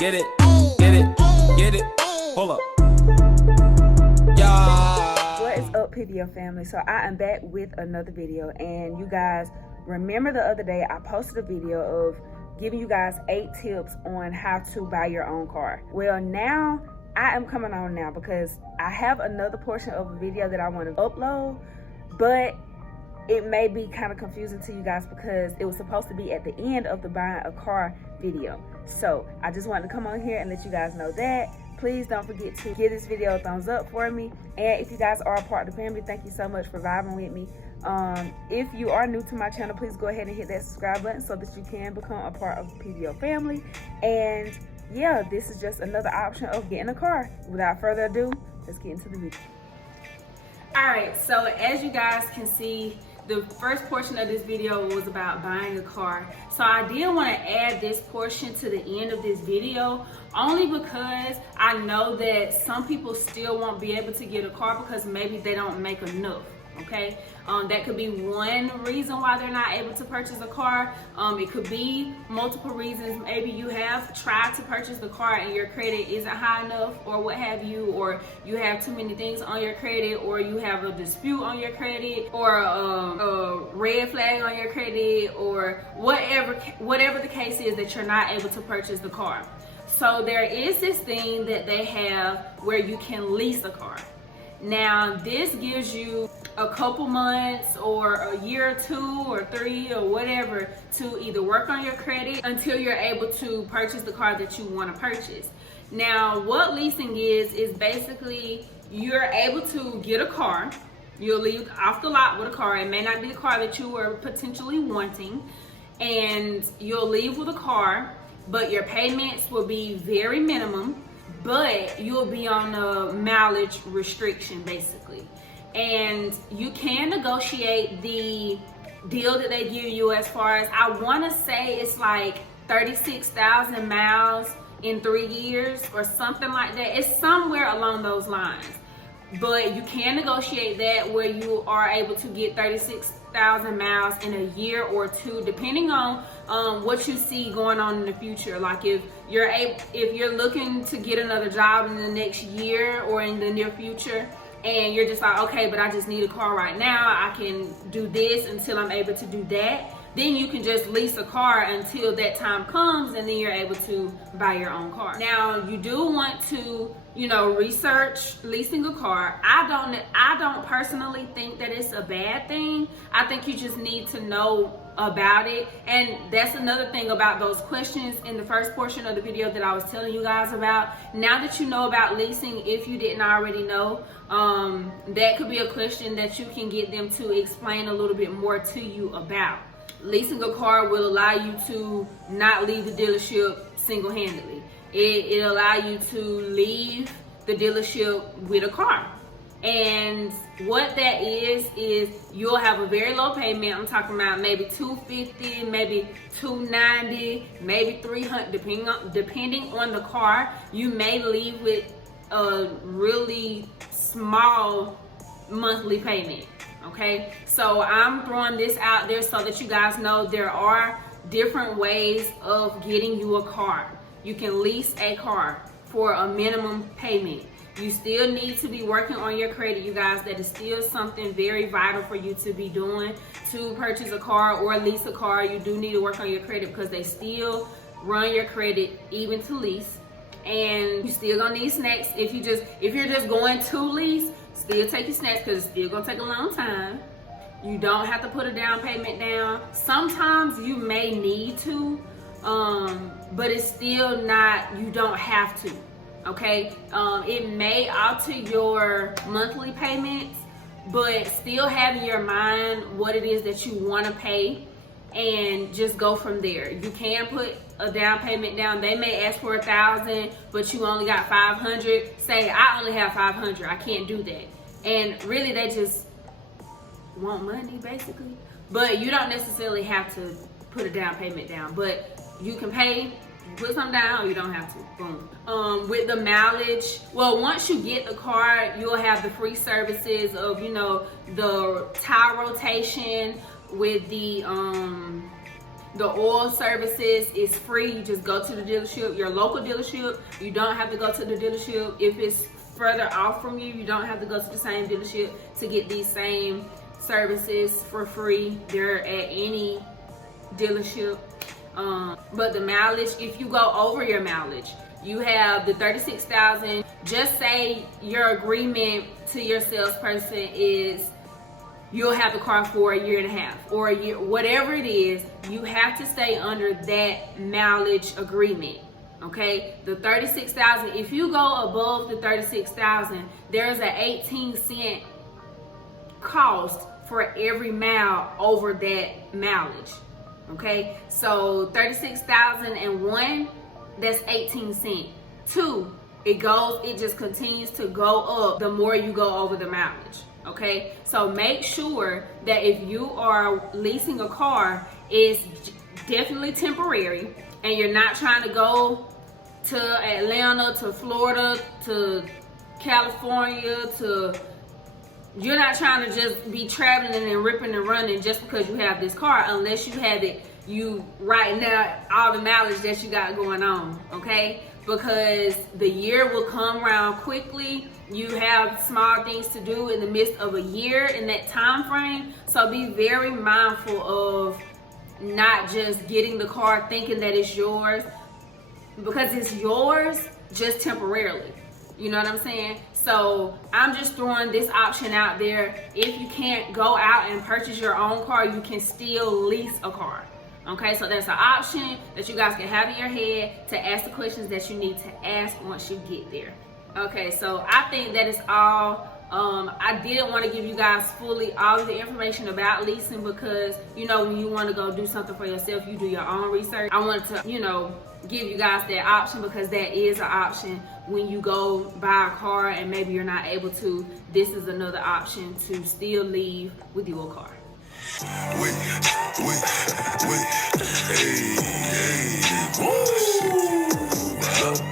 Get it, get it, get it. Hold up. Yeah. What is up, PVO family? So I am back with another video, and you guys remember the other day I posted a video of giving you guys 8 tips on how to buy your own car. Well, now I am coming on now because I have another portion of a video that I want to upload, but it may be kind of confusing to you guys because it was supposed to be at the end of the buying a car video. So I just wanted to come on here and let you guys know that. Please don't forget to give this video a thumbs up for me. And if you guys are a part of the family, thank you so much for vibing with me. If you are new to my channel, please go ahead and hit that subscribe button so that you can become a part of the PVO family. And yeah, this is just another option of getting a car. Without further ado, let's get into the video. All right, so as you guys can see, the first portion of this video was about buying a car. So I did want to add this portion to the end of this video only because I know that some people still won't be able to get a car because maybe they don't make enough. Okay, that could be one reason why they're not able to purchase a car. It could be multiple reasons. Maybe you have tried to purchase the car and your credit isn't high enough, or what have you, or you have too many things on your credit, or you have a dispute on your credit, or a red flag on your credit, or whatever the case is that you're not able to purchase the car. So there is this thing that they have where you can lease a car. Now this gives you a couple months or a year or 2 or 3 or whatever to either work on your credit until you're able to purchase the car that you want to purchase. Now what leasing is basically you're able to get a car. You'll leave off the lot with a car. It may not be the car that you were potentially wanting, and you'll leave with a car, but your payments will be very minimum, but you'll be on a mileage restriction basically. And you can negotiate the deal that they give you as far as, I want to say it's like 36,000 miles in 3 years or something like that. It's somewhere along those lines. But you can negotiate that where you are able to get 36,000 miles in a year or 2, depending on what you see going on in the future. Like if you're looking to get another job in the next year or in the near future, and you're just like, okay, but I just need a car right now, I can do this until I'm able to do that, then you can just lease a car until that time comes, and then you're able to buy your own car. Now you do want to, you know, research leasing a car. I don't personally think that it's a bad thing. I think you just need to know about it. And that's another thing about those questions in the first portion of the video that I was telling you guys about. Now that you know about leasing, if you didn't already know, that could be a question that you can get them to explain a little bit more to you about. Leasing a car will allow you to not leave the dealership single-handedly. It'll allow you to leave the dealership with a car. And what that is you'll have a very low payment. I'm talking about maybe $250, maybe $290, maybe $300, depending on the car. You may leave with a really small monthly payment. Okay, so I'm throwing this out there so that you guys know there are different ways of getting you a car. You can lease a car for a minimum payment. You still need to be working on your credit, you guys. That is still something very vital for you to be doing. To purchase a car or lease a car, you do need to work on your credit because they still run your credit even to lease. And you still gonna need snacks. If you're just going to lease, still take your snacks because it's still gonna take a long time. You don't have to put a down payment down. Sometimes you may need to, but it's still not, you don't have to. Okay, it may alter your monthly payments, but still have in your mind what it is that you want to pay and just go from there. You can put a down payment down. They may ask for $1,000, but you only got $500. Say, I only have $500. I can't do that. And really, they just want money, basically. But you don't necessarily have to put a down payment down. But you can pay, put something down, or you don't have to. Boom. With the mileage, well, once you get the car, you'll have the free services of, you know, the tire rotation with the The oil services is free. You just go to the dealership, your local dealership. You don't have to go to the dealership. If it's further off from you, you don't have to go to the same dealership to get these same services for free. They're at any dealership. But the mileage, if you go over your mileage, you have the 36,000. Just say your agreement to your salesperson is you'll have the car for a year and a half or a year, whatever it is. You have to stay under that mileage agreement. Okay, the 36,000. If you go above the 36,000, there's an 18-cent cost for every mile over that mileage. Okay, so 36,001, that's 18 cents. 2, it just continues to go up the more you go over the mileage. Okay, so make sure that if you are leasing a car, it's definitely temporary, and you're not trying to go to Atlanta, to Florida, to California, you're not trying to just be traveling and ripping and running just because you have this car, unless you have it, you right now, all the mileage that you got going on, okay? Because the year will come around quickly. You have small things to do in the midst of a year in that time frame. So be very mindful of not just getting the car thinking that it's yours, because it's yours just temporarily. You know what I'm saying? So I'm just throwing this option out there. If you can't go out and purchase your own car, you can still lease a car. Okay, so that's an option that you guys can have in your head to ask the questions that you need to ask once you get there. Okay, so I think that is all. I didn't want to give you guys fully all of the information about leasing, because, you know, when you want to go do something for yourself, you do your own research. I wanted to, you know, give you guys that option, because that is an option when you go buy a car and maybe you're not able to. This is another option to still leave with your car.